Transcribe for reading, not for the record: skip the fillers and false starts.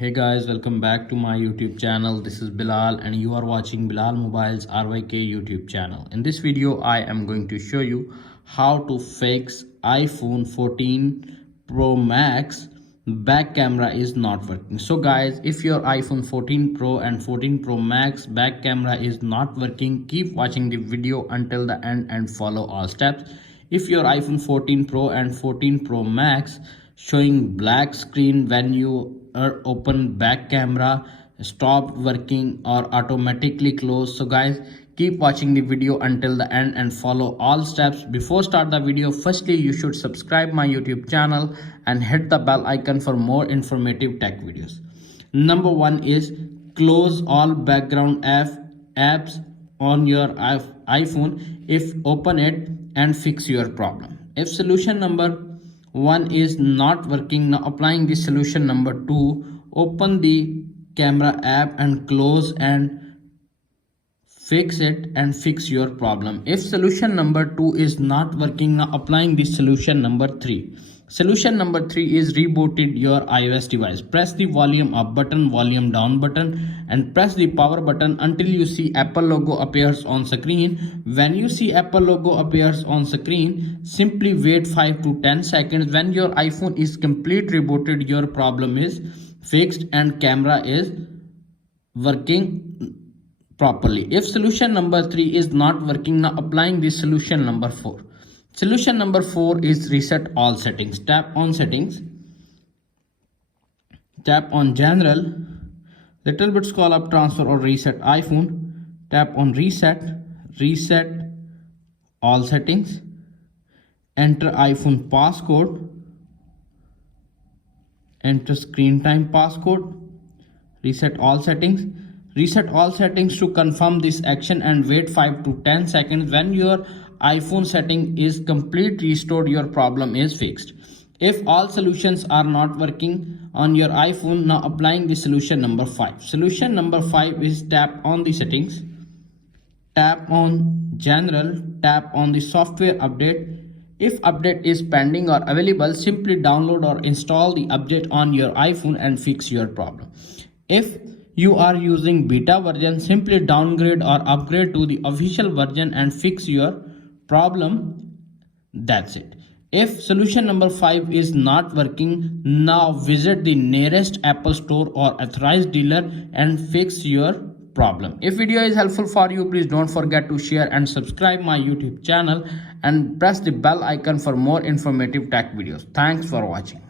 Hey guys, welcome back to my YouTube channel. This is Bilal and you are watching Bilal Mobile's RYK YouTube channel. In this video, I am going to show you how to fix iPhone 14 Pro Max back camera is not working. So guys, if your iPhone 14 Pro and 14 Pro Max back camera is not working, keep watching the video until the end and follow all steps. If your iPhone 14 Pro and 14 Pro Max showing black screen when you open back camera, stopped working or automatically closed, so guys, keep watching the video until the end and follow all steps. Before start the video, firstly you should subscribe my YouTube channel and hit the bell icon for more informative tech videos. Number one is close all background apps on your iPhone. If open it and fix your problem. If solution number one is not working, now applying the solution number two, open the camera app and close and fix it and fix your problem. If solution number two is not working, now applying the solution number three. Solution number three is rebooted your iOS device. Press the volume up button, volume down button and press the power button until you see Apple logo appears on screen. When you see Apple logo appears on screen, simply wait 5 to 10 seconds. When your iPhone is complete rebooted, your problem is fixed and camera is working properly. If solution number three is not working, now applying the solution number four. Solution number four is reset all settings. Tap on settings, tap on general, little bit scroll up, transfer or reset iPhone, tap on reset all settings, enter iPhone passcode, enter screen time passcode, reset all settings. Reset all settings to confirm this action and wait 5 to 10 seconds. When your iPhone setting is complete restored, your problem is fixed. If all solutions are not working on your iPhone, now applying the solution number 5. Solution number 5 is tap on the settings, tap on general, tap on the software update. If update is pending or available, simply download or install the update on your iPhone and fix your problem. If you are using beta version, simply downgrade or upgrade to the official version and fix your problem. That's it. If solution number 5 is not working, now visit the nearest Apple store or authorized dealer and fix your problem. If video is helpful for you, please don't forget to share and subscribe my YouTube channel and press the bell icon for more informative tech videos. Thanks for watching.